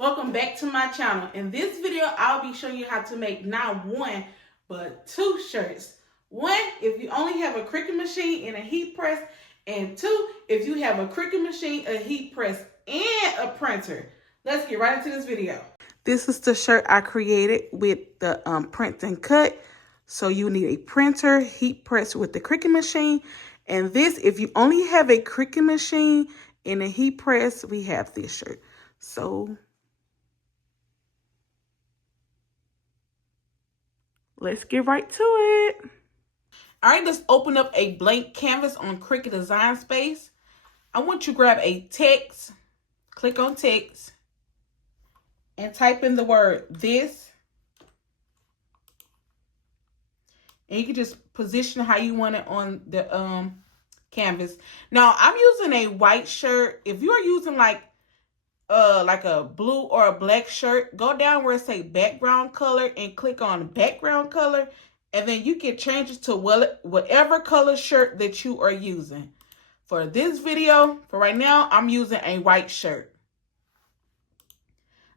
Welcome back to my channel. In this video, I'll be showing you how to make not one, but two shirts. One, if you only have a Cricut machine and a heat press, and two, if you have a Cricut machine, a heat press, and a printer. Let's get right into this video. This is the shirt I created with the print and cut. So you need a printer, heat press with the Cricut machine. And this, if you only have a Cricut machine and a heat press, we have this shirt. So let's get right to it. All right, let's open up a blank canvas on Cricut Design Space. I want you to grab a text, click on text, and type in the word this. And you can just position how you want it on the canvas. Now, I'm using a white shirt. If you're using like a blue or a black shirt, go down where it say background color and click on background color, and then you can change it to whatever color shirt that you are using. For this video, for right now, I'm using a white shirt.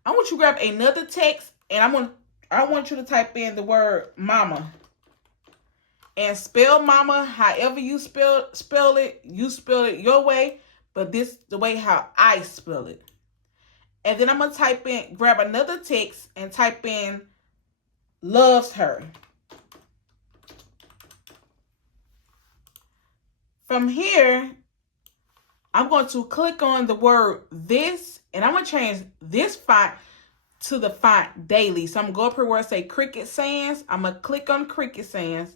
I want you to grab another text, and I want you to type in the word mama. And spell mama however you spell it. You spell it your way, but this the way how I spell it. And then I'm going to grab another text and type in loves her. From here, I'm going to click on the word this, and I'm going to change this font to the font daily. So I'm going to go up here where it say Cricut Sans. I'm going to click on Cricut Sans,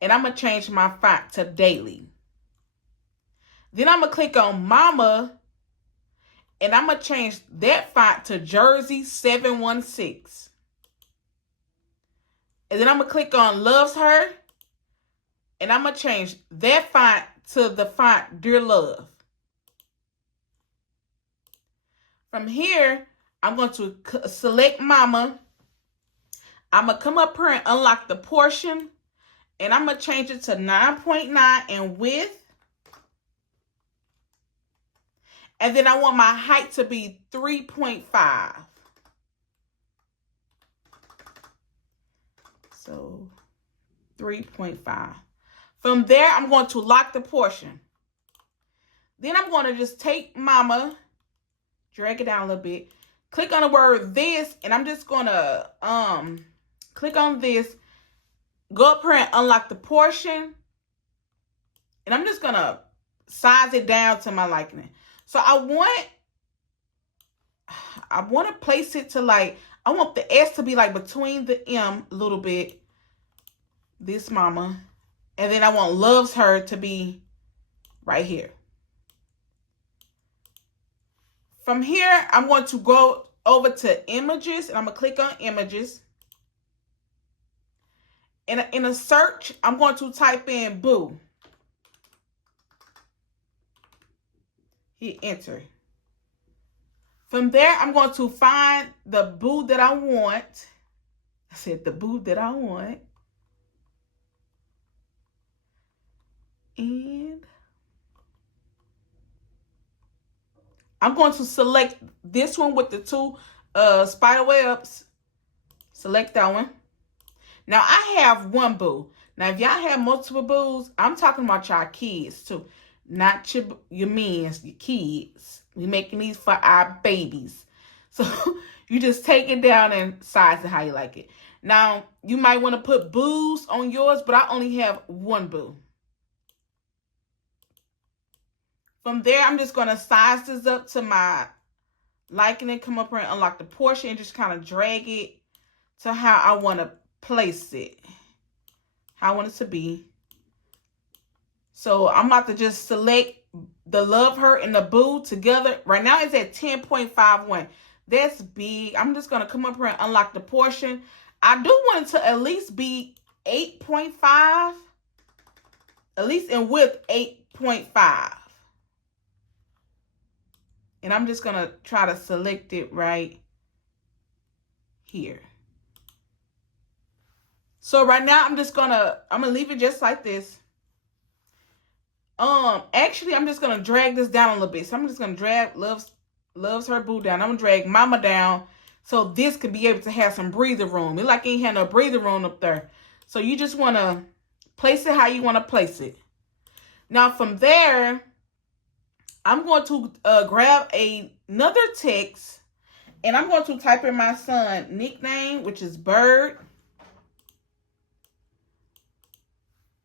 and I'm going to change my font to daily. Then I'm going to click on mama, and I'm going to change that font to Jersey 716. And then I'm going to click on Loves Her. And I'm going to change that font to the font Dear Love. From here, I'm going to select Mama. I'm going to come up here and unlock the portion. And I'm going to change it to 9.9 in width. And then I want my height to be 3.5. So 3.5. From there, I'm going to lock the portion. Then I'm going to just take mama, drag it down a little bit, click on the word this, and I'm just going to click on this, go up here and unlock the portion. And I'm just going to size it down to my liking. So I want to place it to I want the S to be like between the M a little bit. This mama. And then I want loves her to be right here. From here, I'm going to go over to images, and I'm going to click on images. And in a search, I'm going to type in boo. Hit enter. From there, I'm going to find the boo that I want. I said the boo that I want. And I'm going to select this one with the two spider webs. Select that one. Now, I have one boo. Now, if y'all have multiple boos, I'm talking about y'all kids too. Not your men's, your kids. We making these for our babies. So you just take it down and size it how you like it. Now, you might want to put boos on yours, but I only have one boo. From there, I'm just going to size this up to my liking and come up here and unlock the portion and just kind of drag it to how I want to place it. How I want it to be. So I'm about to just select the love her and the boo together. Right now it's at 10.51. That's big. I'm just going to come up here and unlock the portion. I do want it to at least be 8.5. At least in width, 8.5. And I'm just going to try to select it right here. So right now I'm going to leave it just like this. Actually, I'm just going to drag this down a little bit. So I'm just going to drag loves loves her boo down. I'm going to drag mama down so this could be able to have some breather room. It like ain't had no breather room up there. So you just want to place it how you want to place it. Now from there, I'm going to grab another text, and I'm going to type in my son nickname, which is Bird.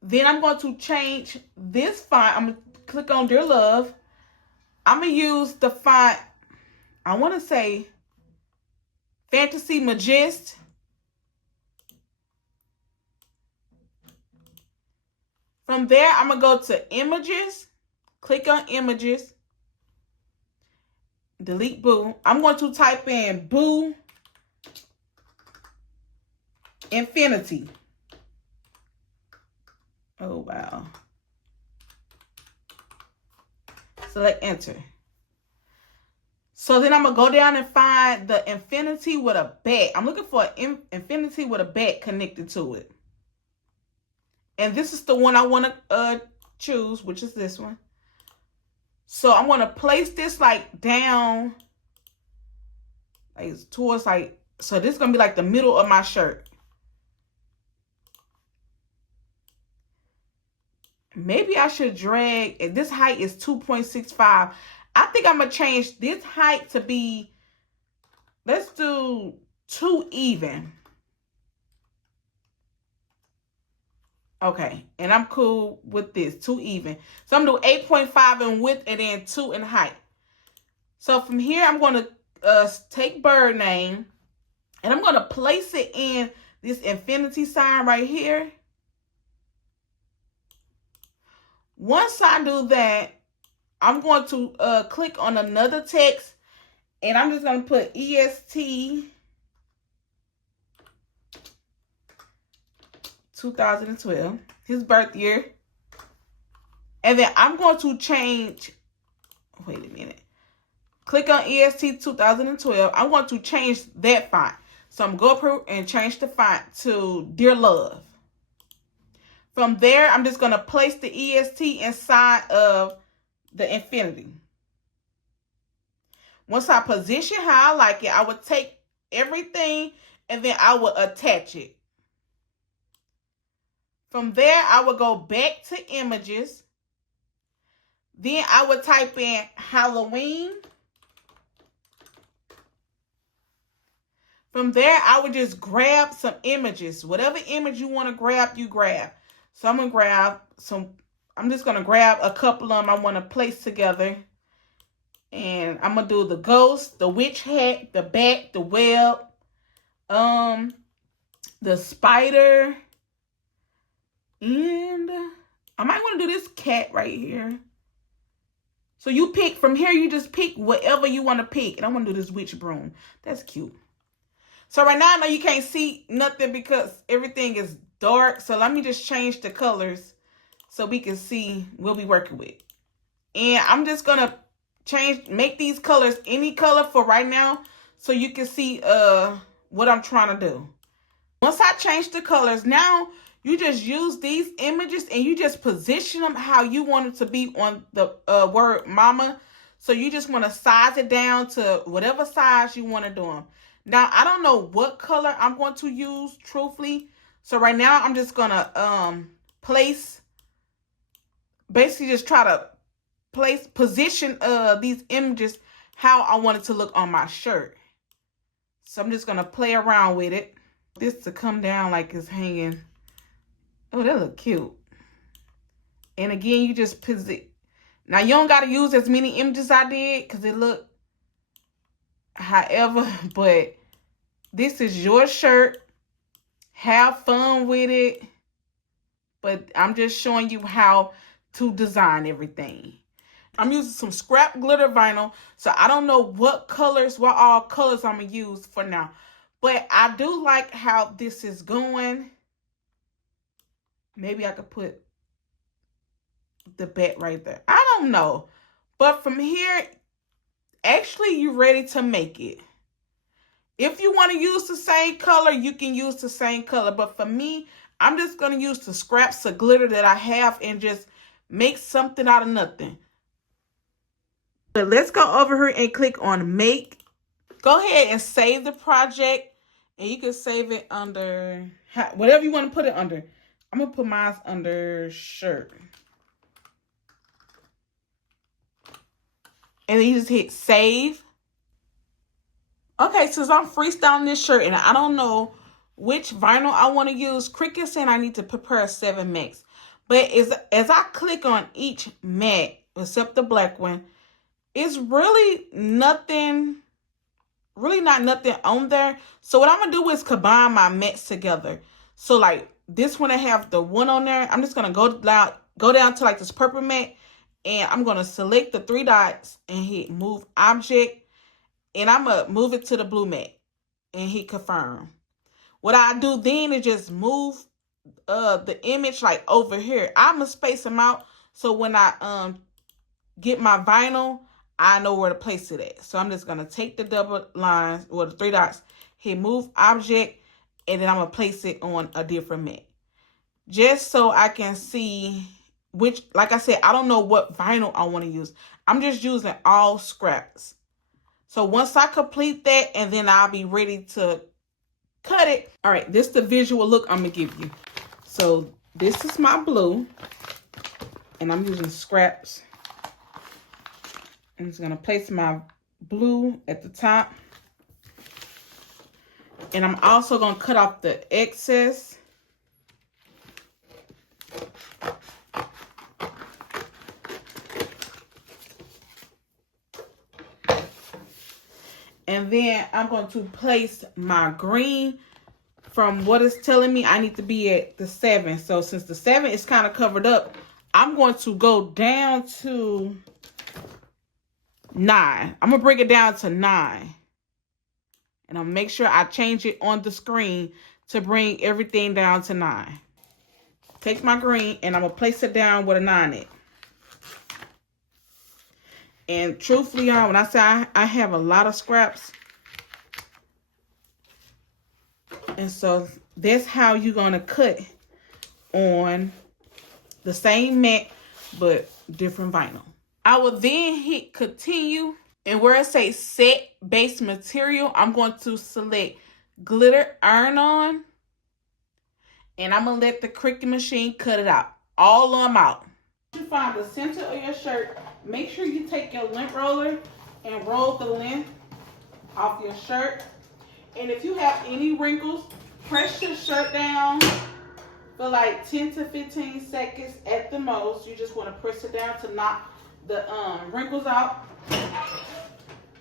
Then I'm going to change this font. I'm going to click on Dear Love. I'm going to use the font, I want to say Fantasy Magist. From there, I'm going to go to Images. Click on Images. Delete Boo. I'm going to type in Boo Infinity. Oh, wow. Select Enter. So then I'm going to go down and find the infinity with a bat. I'm looking for an infinity with a bat connected to it. And this is the one I want to choose, which is this one. So I'm going to place this like down, like towards like, so this is going to be like the middle of my shirt. Maybe I should drag, this height is 2.65. I think I'm going to change this height to be, let's do 2 even. Okay, and I'm cool with this, 2 even. So I'm going to do 8.5 in width and then 2 in height. So from here, I'm going to take bird name, and I'm going to place it in this infinity sign right here. Once I do that, I'm going to click on another text, and I'm just going to put EST 2012, his birth year. And then I'm going to change, wait a minute. Click on EST 2012. I'm going to change that font. So I'm going to go up here and change the font to Dear Love. From there, I'm just going to place the EST inside of the infinity. Once I position how I like it, I would take everything and then I would attach it. From there, I would go back to Images. Then I would type in Halloween. From there, I would just grab some images. Whatever image you want to grab, you grab. So I'm going to grab some, I'm just going to grab a couple of them I want to place together. And I'm going to do the ghost, the witch hat, the bat, the web, the spider. And I might want to do this cat right here. So you pick, from here, you just pick whatever you want to pick. And I'm going to do this witch broom. That's cute. So right now, I know you can't see nothing because everything is dark. So let me just change the colors so we can see what we're working with. And I'm just going to make these colors any color for right now so you can see what I'm trying to do. Once I change the colors, now you just use these images and you just position them how you want it to be on the word mama. So you just want to size it down to whatever size you want to do them. Now, I don't know what color I'm going to use, truthfully. So right now, I'm just going to place, basically just try to position these images how I want it to look on my shirt. So I'm just going to play around with it. This to come down like it's hanging. Oh, that look cute. And again, you just position. Now, you don't got to use as many images I did because it look however, but this is your shirt. Have fun with it. But I'm just showing you how to design everything. I'm using some scrap glitter vinyl. So I don't know what all colors I'm going to use for now. But I do like how this is going. Maybe I could put the bat right there. I don't know. But from here, actually, you're ready to make it. If you want to use the same color, you can use the same color. But for me, I'm just going to use the scraps of glitter that I have and just make something out of nothing. But let's go over here and click on make. Go ahead and save the project. And you can save it under whatever you want to put it under. I'm going to put mine under shirt. And then you just hit save. Okay, since I'm freestyling this shirt and I don't know which vinyl I want to use, Cricut saying I need to prepare 7 mats. But as I click on each mat, except the black one, it's really nothing, really not nothing on there. So what I'm going to do is combine my mats together. So like this one, I have the one on there. I'm just going to go down to like this purple mat. And I'm going to select the 3 dots and hit move object. And I'm going to move it to the blue mat and hit confirm. What I do then is just move the image like over here. I'm going to space them out. So when I get my vinyl, I know where to place it at. So I'm just going to take the double lines or the 3 dots, hit move object, and then I'm going to place it on a different mat. Just so I can see which, like I said, I don't know what vinyl I want to use. I'm just using all scraps. So once I complete that, and then I'll be ready to cut it. All right, this is the visual look I'm going to give you. So this is my blue, and I'm using scraps. I'm just going to place my blue at the top. And I'm also going to cut off the excess. And then I'm going to place my green from what it's telling me I need to be at the 7. So since the 7 is kind of covered up, I'm going to go down to 9. I'm going to bring it down to 9. And I'll make sure I change it on the screen to bring everything down to 9. Take my green and I'm going to place it down with a 9 in it. And truthfully, y'all, when I say I have a lot of scraps. And so that's how you're going to cut on the same mat, but different vinyl. I will then hit continue. And where it says set base material, I'm going to select glitter iron-on. And I'm going to let the Cricut machine cut it out. All of them out. Once you find the center of your shirt, make sure you take your lint roller and roll the lint off your shirt. And if you have any wrinkles, press your shirt down for like 10 to 15 seconds at the most. You just want to press it down to knock the wrinkles out.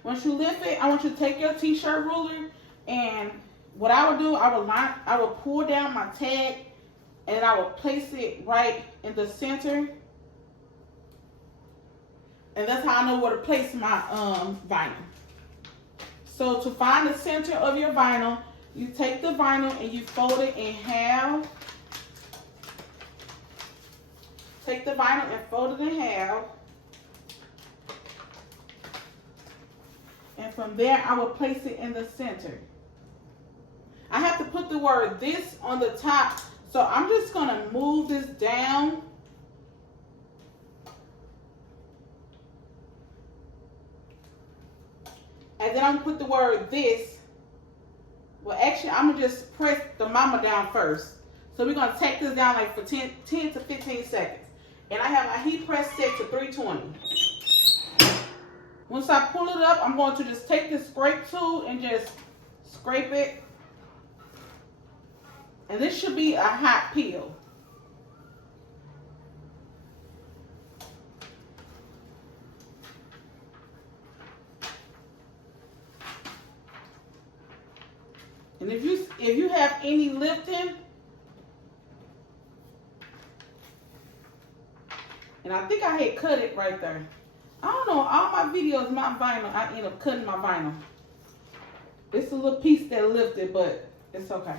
Once you lift it, I want you to take your t-shirt ruler, and what I would do, I would pull down my tag and I would place it right in the center. And that's how I know where to place my vinyl. So to find the center of your vinyl, you take the vinyl and you fold it in half. Take the vinyl and fold it in half. And from there, I will place it in the center. I have to put the word this on the top. So I'm just going to move this down. And then I'm going to put the word this. Well, actually, I'm going to just press the mama down first. So we're going to take this down like for 10 to 15 seconds. And I have my heat press set to 320. Once I pull it up, I'm going to just take this scrape tool and just scrape it. And this should be a hot peel. And if you have any lifting, and I think I had cut it right there. I don't know, all my videos, my vinyl, I end up cutting my vinyl. It's a little piece that lifted, but it's okay.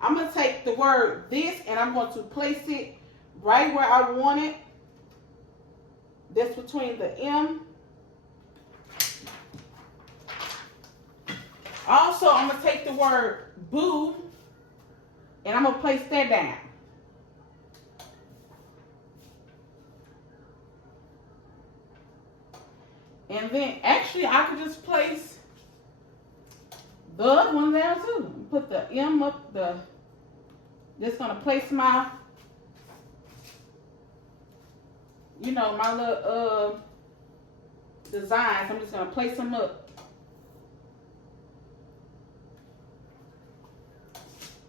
I'm going to take the word this and I'm going to place it right where I want it. That's between the M. Also, I'm going to take the word boo and I'm going to place that down. And then actually I could just place the other one down too. Put the M up just gonna place my, my little designs. I'm just gonna place them up.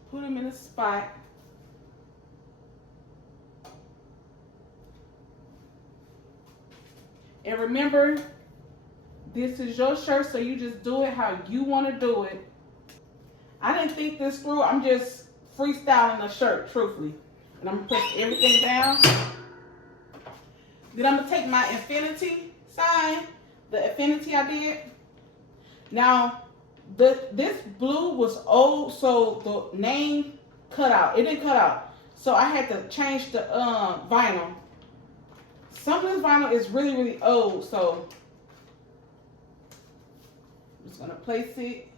Put them in a spot. And remember, this is your shirt, so you just do it how you want to do it. I didn't think this through. I'm just freestyling a shirt, truthfully. And I'm going to press everything down. Then I'm going to take my infinity sign, the infinity I did. Now, this blue was old, so the name cut out. It didn't cut out. So I had to change the vinyl. Some of this vinyl is really, really old, so I'm just going to place it.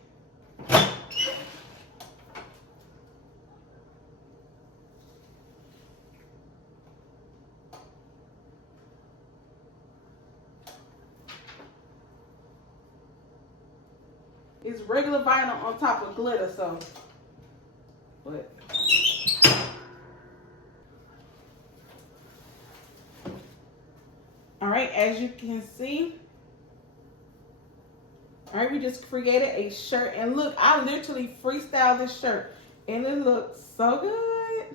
It's regular vinyl on top of glitter, so, but. All right, as you can see, all right, we just created a shirt. And look, I literally freestyled this shirt, and it looks so good.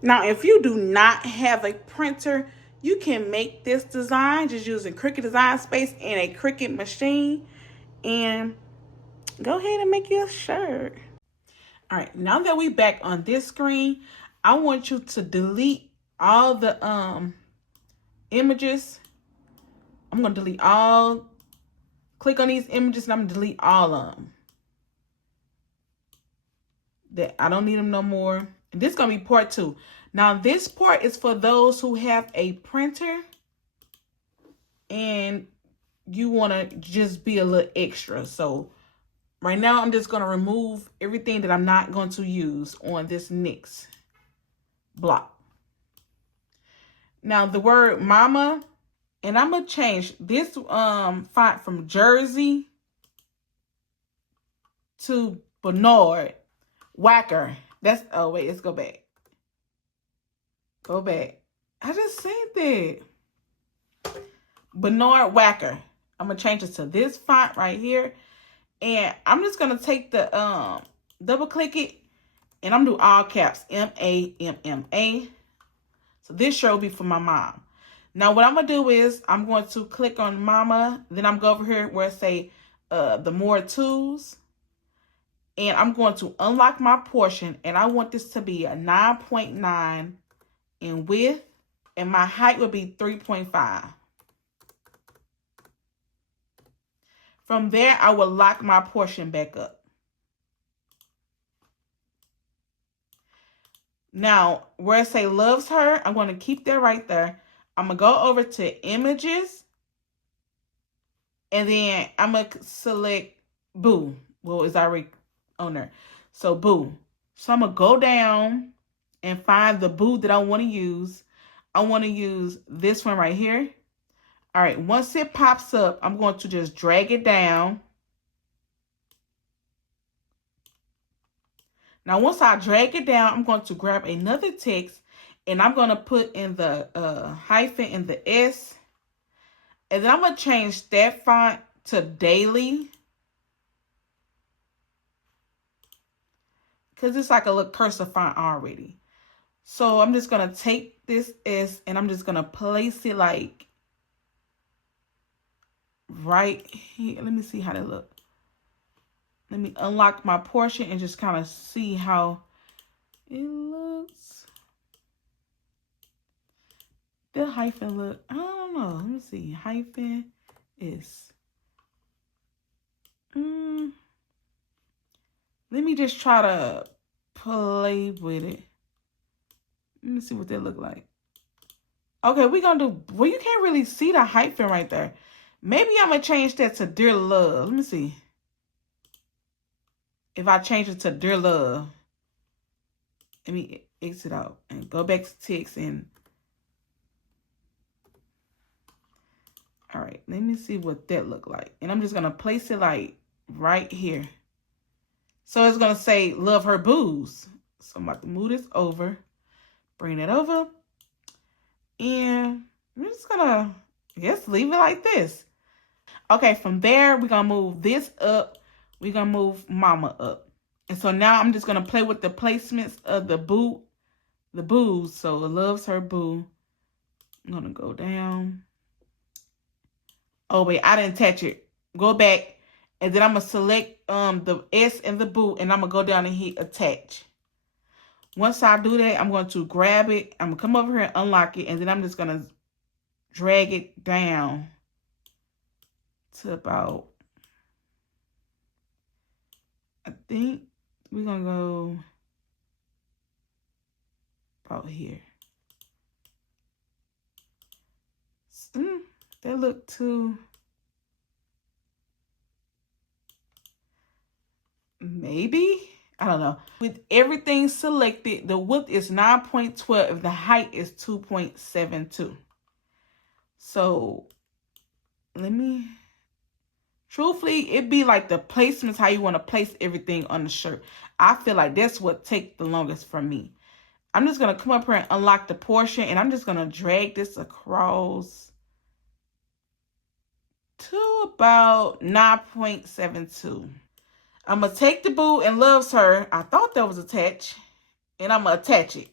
Now, if you do not have a printer, you can make this design just using Cricut Design Space and a Cricut machine. And go ahead and make your shirt. All right, now that we back on this screen, I want you to delete all the images. I'm going to delete all. Click on these images and I'm going to delete all of them. I don't need them no more. And this is going to be part 2. Now, this part is for those who have a printer and you want to just be a little extra. So right now, I'm just going to remove everything that I'm not going to use on this next block. Now, the word mama, and I'm going to change this font from Jersey to Bernard Whacker. That's, oh, wait, let's go back. Go back. I just said that. Bernard Whacker. I'm going to change it to this font right here. And I'm just going to take the, double click it. And I'm going to do all caps. M-A-M-M-A. So this shirt will be for my mom. Now what I'm going to do is I'm going to click on mama. Then I'm going to go over here where it say the more tools. And I'm going to unlock my portion. And I want this to be a 9.9 in width. And my height would be 3.5. From there, I will lock my portion back up. Now, where it say loves her, I'm going to keep that right there. I'm going to go over to images. And then I'm going to select boo. Well, it's already on there. So boo. So I'm going to go down and find the boo that I want to use. I want to use this one right here. All right, once it pops up, I'm going to just drag it down. Now, once I drag it down, I'm going to grab another text, and I'm going to put in the hyphen in the S. And then I'm going to change that font to daily. Because it's like a little cursive font already. So I'm just going to take this S, and I'm just going to place it like right here. Let me see how that look. Let me unlock my portion and just kind of see how it looks. The hyphen look, I don't know. Let me see. Hyphen is. Let me just try to play with it. Let me see what that look like. Okay, we're going to do, well, you can't really see the hyphen right there. Maybe I'm going to change that to Dear Love. Let me see. If I change it to Dear Love, let me exit out and go back to text and. All right, let me see what that look like. And I'm just going to place it like right here. So it's going to say, love her booze. So I'm about to move this over, bring it over. And I'm just going to, I guess, leave it like this. Okay, from there, we're going to move this up. We're going to move mama up. And so now I'm just going to play with the placements of the booze. So it loves her boo. I'm going to go down. Oh, wait, I didn't touch it. Go back. And then I'm going to select the S and the boo. And I'm going to go down and hit attach. Once I do that, I'm going to grab it. I'm going to come over here and unlock it. And then I'm just going to drag it down to about, I think we're going to go about here. That look too, maybe, I don't know. With everything selected, the width is 9.12, the height is 2.72. So let me, truthfully, it'd be like the placements, how you want to place everything on the shirt. I feel like that's what takes the longest for me. I'm just going to come up here and unlock the portion, and I'm just going to drag this across to about 9.72. I'm going to take the boo and loves her. I thought that was attached, and I'm going to attach it.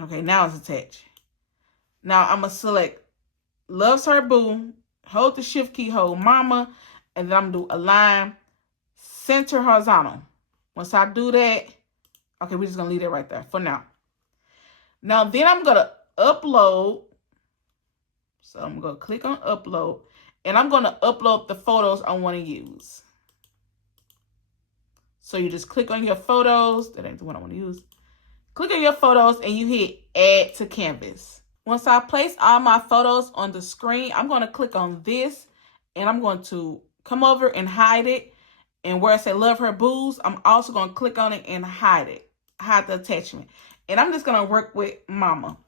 Okay, now it's attached. Now I'm going to select loves her boo, hold the shift key, hold mama, and then I'm going to do align, center horizontal. Once I do that, okay, we're just going to leave it right there for now. Now then I'm going to upload. So I'm going to click on upload, and I'm going to upload the photos I want to use. So you just click on your photos. That ain't the one I want to use. Click on your photos and you hit add to canvas. Once I place all my photos on the screen, I'm going to click on this, and I'm going to come over and hide it. And where it says love her booze, I'm also going to click on it and hide it. Hide the attachment. And I'm just going to work with mama.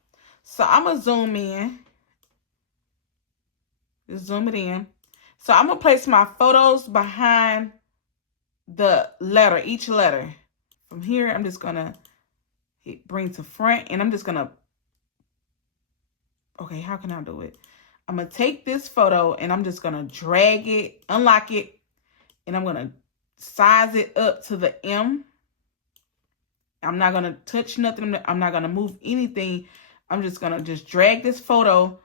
So I'm going to zoom in. Just zoom it in. So I'm going to place my photos behind the letter, each letter. From here, I'm just going to hit bring to front, and I'm just going to, okay, how can I do it? I'm going to take this photo, and I'm just going to drag it, unlock it, and I'm going to size it up to the M. I'm not going to touch nothing. I'm not going to move anything. I'm just going to just drag this photo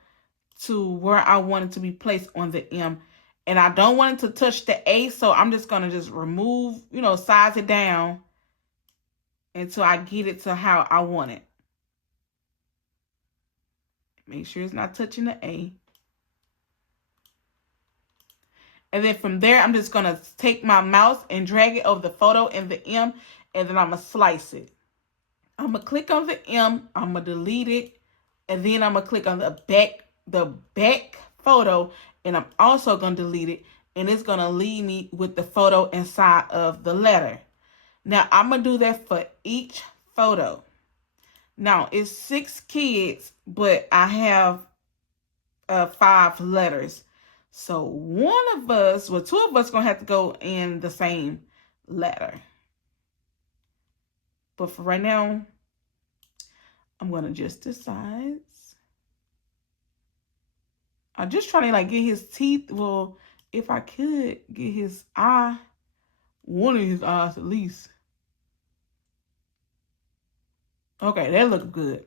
to where I want it to be placed on the M. And I don't want it to touch the A, so I'm just going to just remove, size it down until I get it to how I want it. Make sure it's not touching the A. And then from there, I'm just going to take my mouse and drag it over the photo and the M, and then I'm going to slice it. I'm going to click on the M, I'm going to delete it, and then I'm going to click on the back photo, and I'm also going to delete it, and it's going to leave me with the photo inside of the letter. Now, I'm going to do that for each photo. Now, it's 6 kids, but I have 5 letters. So one of us, well, 2 of us going to have to go in the same letter. But for right now, I'm going to adjust the size. I'm just trying to get his teeth. Well, if I could get his eye, one of his eyes at least. Okay, that looks good.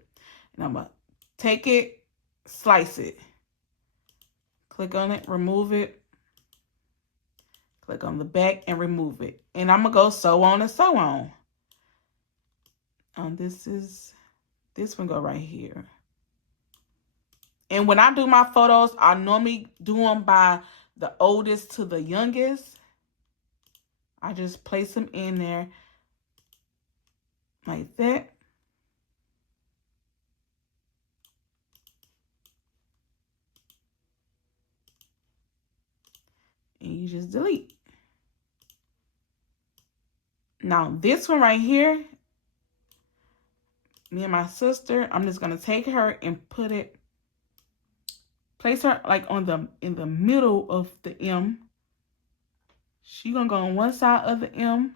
And I'm going to take it, slice it. Click on it, remove it. Click on the back and remove it. And I'm going to go so on and so on. This one go right here. And when I do my photos, I normally do them by the oldest to the youngest. I just place them in there like that. And you just delete. Now this one right here, me and my sister, I'm just going to take her and put it Place her like in the middle of the M. She's gonna go on one side of the M.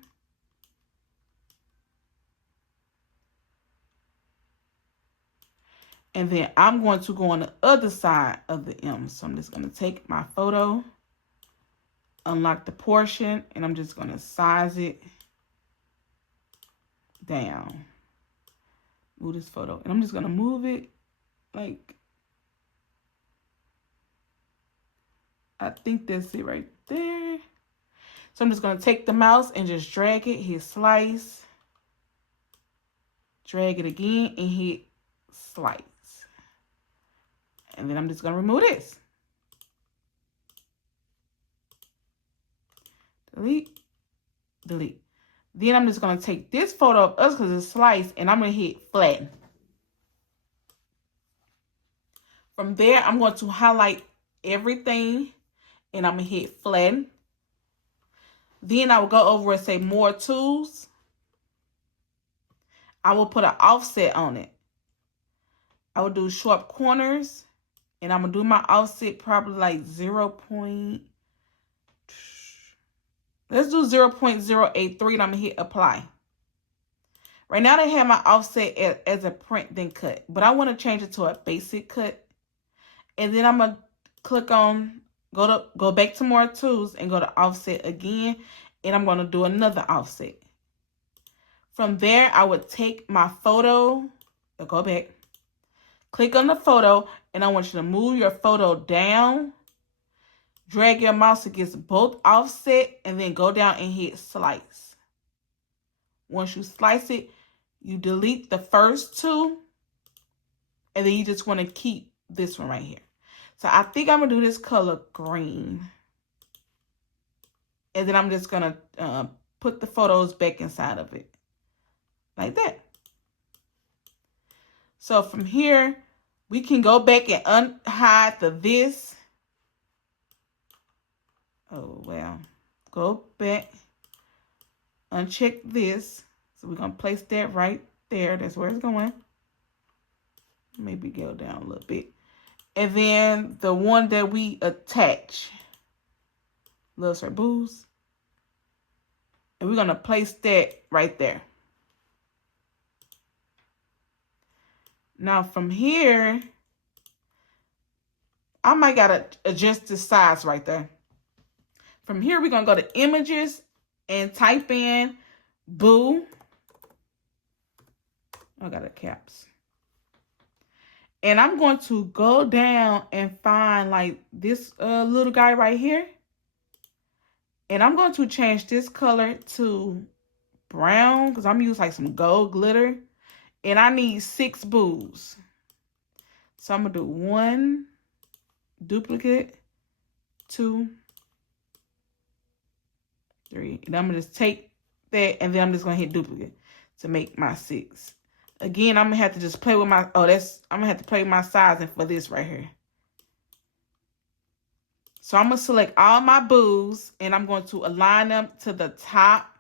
And then I'm going to go on the other side of the M. So I'm just going to take my photo, unlock the portion, and I'm just going to size it down. Move this photo. And I'm just going to move it like, I think that's it right there. So I'm just going to take the mouse and just drag it, hit slice, drag it again, and hit slice. And then I'm just going to remove this. Delete, delete. Then I'm just going to take this photo of us because it's sliced, and I'm going to hit flatten. From there, I'm going to highlight everything, and I'm going to hit flatten. Then I will go over and say more tools. I will put an offset on it. I will do sharp corners, and I'm going to do my offset probably like 0. Let's do 0.083, and I'm going to hit apply. Right now, they have my offset as a print then cut, but I want to change it to a basic cut. And then I'm going to click on, go back to more tools and go to offset again, and I'm going to do another offset. From there, I would take my photo, go back, click on the photo, and I want you to move your photo down. Drag your mouse against both offset, and then go down and hit slice. Once you slice it, you delete the first two, and then you just want to keep this one right here. So I think I'm going to do this color green. And then I'm just going to put the photos back inside of it. Like that. So from here, we can go back and unhide this. Oh, well. Go back. Uncheck this. So we're going to place that right there. That's where it's going. Maybe go down a little bit. And then the one that we attach. Little Cerboos. And we're going to place that right there. Now from here, I might got to adjust the size right there. From here, we're going to go to images and type in boo. I got a caps. And I'm going to go down and find like this little guy right here. And I'm going to change this color to brown because I'm using like some gold glitter. And I need 6 boos. So I'm going to do 1 duplicate, 2, 3. And I'm going to just take that, and then I'm just going to hit duplicate to make my 6. Again, I'm going to have to just play with my, I'm going to have to play with my sizing for this right here. So I'm going to select all my boos, and I'm going to align them to the top.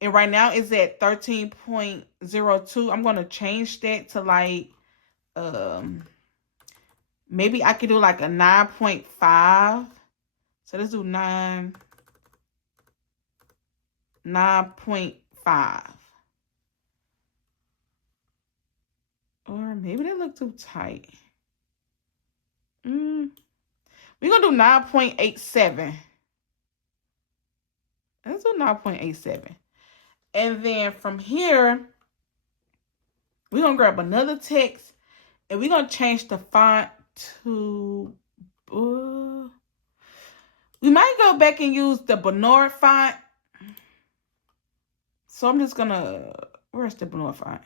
And right now it's at 13.02. I'm going to change that to like, maybe I could do like a 9.5. So let's do 9.5. Or maybe they look too tight. We're going to do 9.87. Let's do 9.87. And then from here, we're going to grab another text, and we're going to change the font to, we might go back and use the Bernard font. So I'm just going to, where's the Bernard font?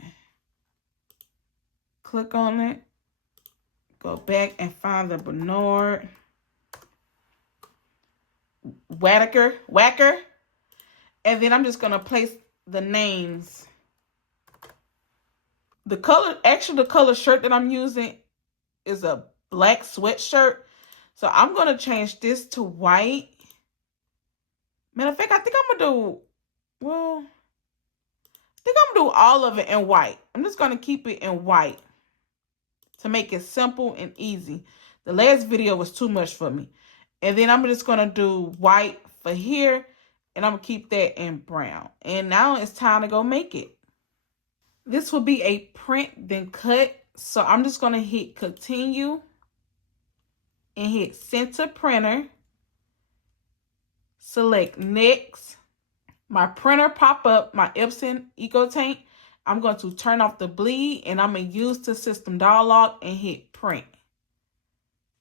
Click on it. Go back and find the Bernard. Whacker. And then I'm just going to place the names. The color shirt that I'm using is a black sweatshirt. So I'm going to change this to white. Matter of fact, I think I'm going to do, well, I think I'm going to do all of it in white. I'm just going to keep it in white to make it simple and easy. The last video was too much for me. And then I'm just going to do white for here. And I'm going to keep that in brown. And now it's time to go make it. This will be a print then cut. So I'm just going to hit continue. And hit center printer. Select next. My printer pop up, my Epson Eco Tank. I'm going to turn off the bleed. And I'm going to use the system dialog and hit print.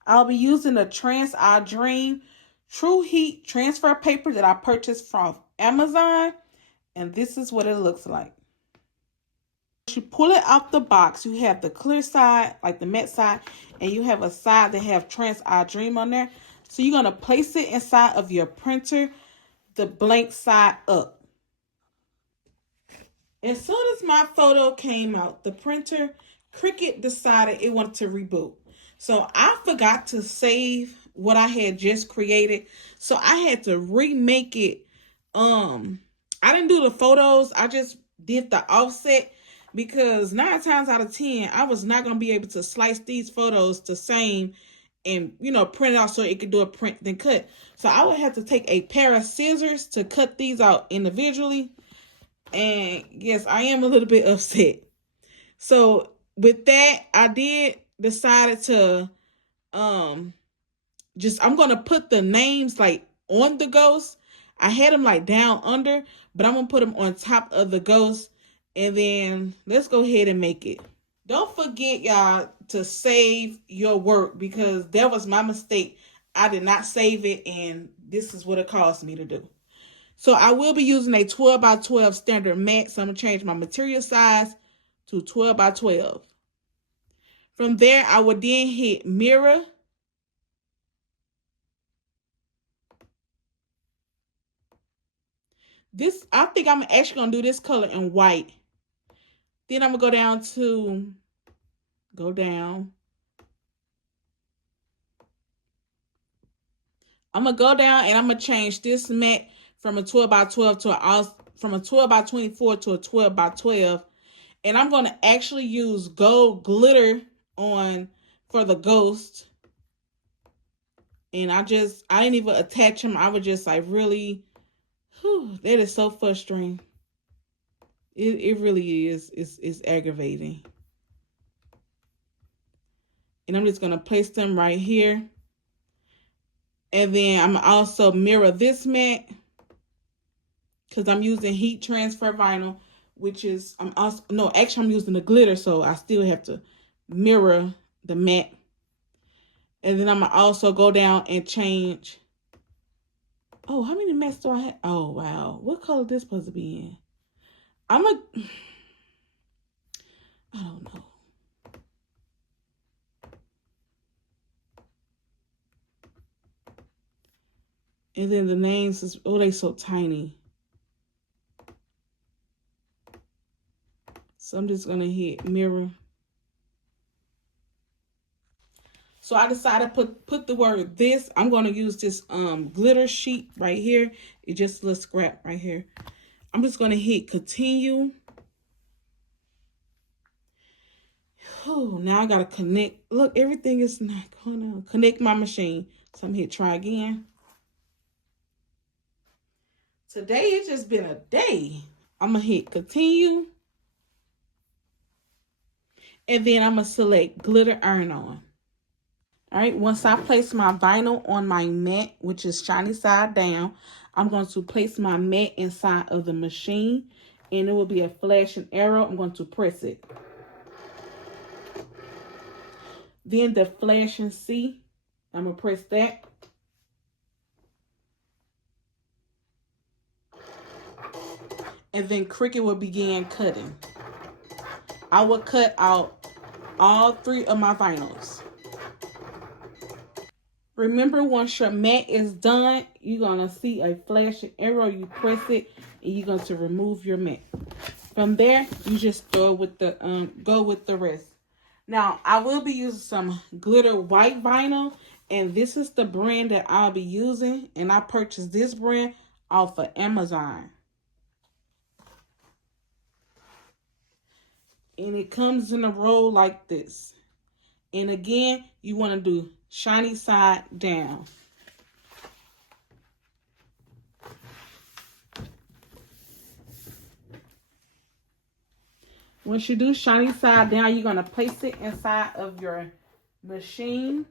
I'll be using the TransDream True Heat transfer paper that I purchased from Amazon. And this is what it looks like. Once you pull it out the box, you have the clear side, like the matte side, and you have a side that have TransDream on there. So you're going to place it inside of your printer, the blank side up. As soon as my photo came out, the printer, Cricut decided it wanted to reboot. So I forgot to save what I had just created. So I had to remake it. I didn't do the photos. I just did the offset because 9 times out of 10, I was not going to be able to slice these photos the same and, print it out so it could do a print then cut. So I would have to take a pair of scissors to cut these out individually. And yes, I am a little bit upset. So with that, I did decided to I'm going to put the names like on the ghost. I had them like down under, but I'm going to put them on top of the ghost. And then let's go ahead and make it. Don't forget, y'all, to save your work because that was my mistake. I did not save it, and this is what it cost me to do. So I will be using a 12 by 12 standard mat. So I'm going to change my material size to 12 by 12. From there, I will then hit mirror. I think I'm actually going to do this color in white. Then I'm going to go down. I'm going to go down and I'm going to change this mat from a 12 by 12 from a 12 by 24 to a 12 by 12. And I'm going to actually use gold glitter on for the ghost. And I didn't even attach them. I was just like really, that is so frustrating. It really is. It's aggravating. And I'm just going to place them right here. And then I'm also mirror this mat because I'm using heat transfer vinyl, which is, I'm using the glitter, so I still have to mirror the mat. And then I'm going to also go down and change. Oh, how many mats do I have? Oh, wow. What color is this supposed to be in? I don't know. And then the names is, they so tiny. So I'm just going to hit mirror. So I decided to put the word this. I'm going to use this glitter sheet right here. It just looks scrap right here. I'm just going to hit continue. Oh, now I got to connect. Look, everything is not going on. Connect my machine. So I'm going to hit try again. Today it's just been a day. I'm going to hit continue. And then I'm going to select glitter iron on. All right, once I place my vinyl on my mat, which is shiny side down, I'm going to place my mat inside of the machine, and it will be a flashing arrow. I'm going to press it. Then the flashing C, I'm going to press that. And then Cricut will begin cutting. I will cut out all 3 of my vinyls. Remember, once your mat is done, you're going to see a flashing arrow. You press it, and you're going to remove your mat. From there, you just go with the rest. Now, I will be using some glitter white vinyl, and this is the brand that I'll be using. And I purchased this brand off of Amazon. And it comes in a roll like this. And again, you want to do shiny side down. Once you do shiny side down, you're going to place it inside of your machine.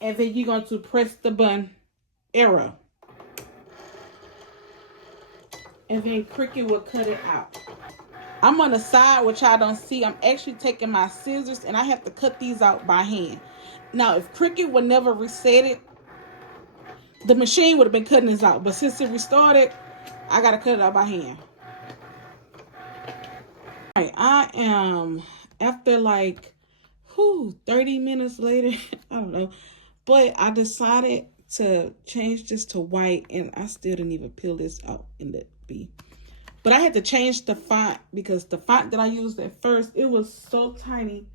And then you're going to press the button arrow. And then Cricut will cut it out. I'm on the side, which I don't see. I'm actually taking my scissors and I have to cut these out by hand. Now, if Cricut would never reset it, the machine would have been cutting this out. But since it restarted, I got to cut it out by hand. All right, I am, after like, 30 minutes later, I don't know. But I decided to change this to white, and I still didn't even peel this out in the B. But I had to change the font because the font that I used at first, it was so tiny.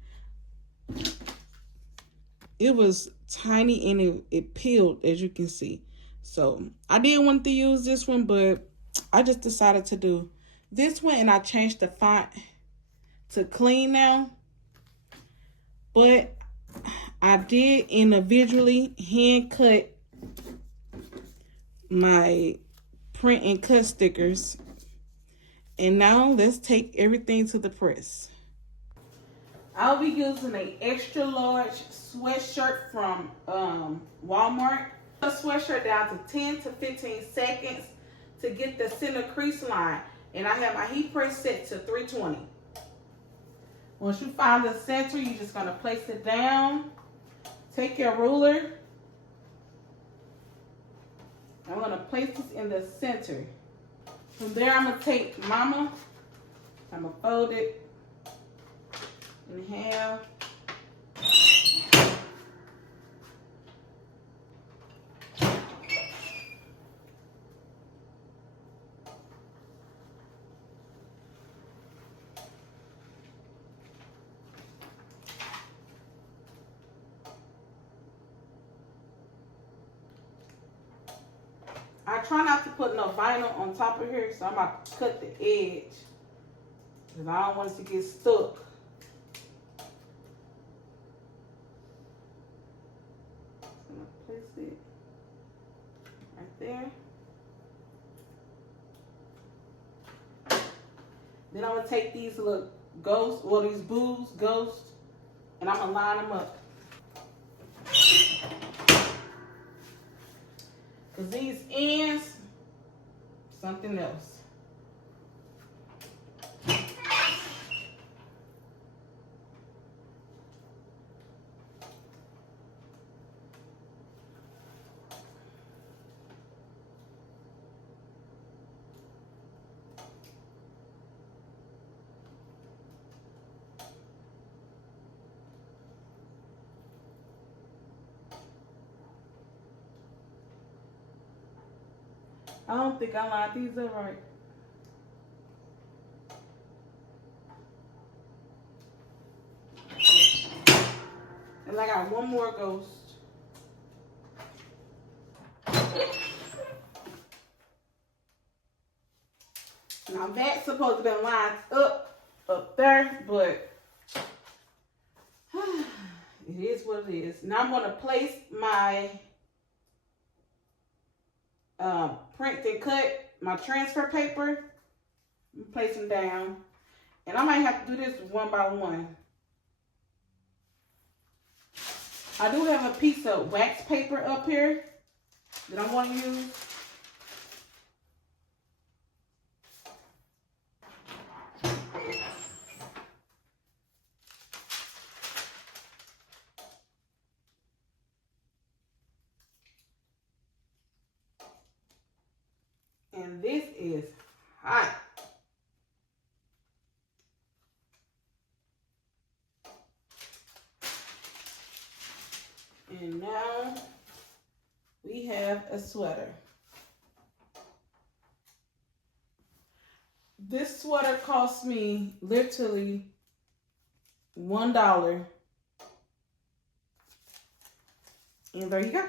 It was tiny and it peeled, as you can see. So I did want to use this one, but I just decided to do this one, and I changed the font to clean now. But I did individually hand cut my print and cut stickers. And now let's take everything to the press. I'll be using an extra large sweatshirt from Walmart. A sweatshirt down to 10 to 15 seconds to get the center crease line. And I have my heat press set to 320. Once you find the center, you're just going to place it down. Take your ruler. I'm going to place this in the center. From there, I'm going to take Mama. I'm going to fold it in half. I try not to put no vinyl on top of here, so I'm about to cut the edge because I don't want it to get stuck. So I'm going to place it right there. Then I'm going to take these little ghosts, or these ghosts, and I'm going to line them up. Because these ends, something else. I don't think I lined these up right. And I got one more ghost. Now that's supposed to be lined up there, but it is what it is. Now I'm going to place my print and cut, my transfer paper. Place them down. And I might have to do this one by one. I do have a piece of wax paper up here that I'm going to use. And this is hot. And now we have a sweater. This sweater cost me literally $1. And there you go.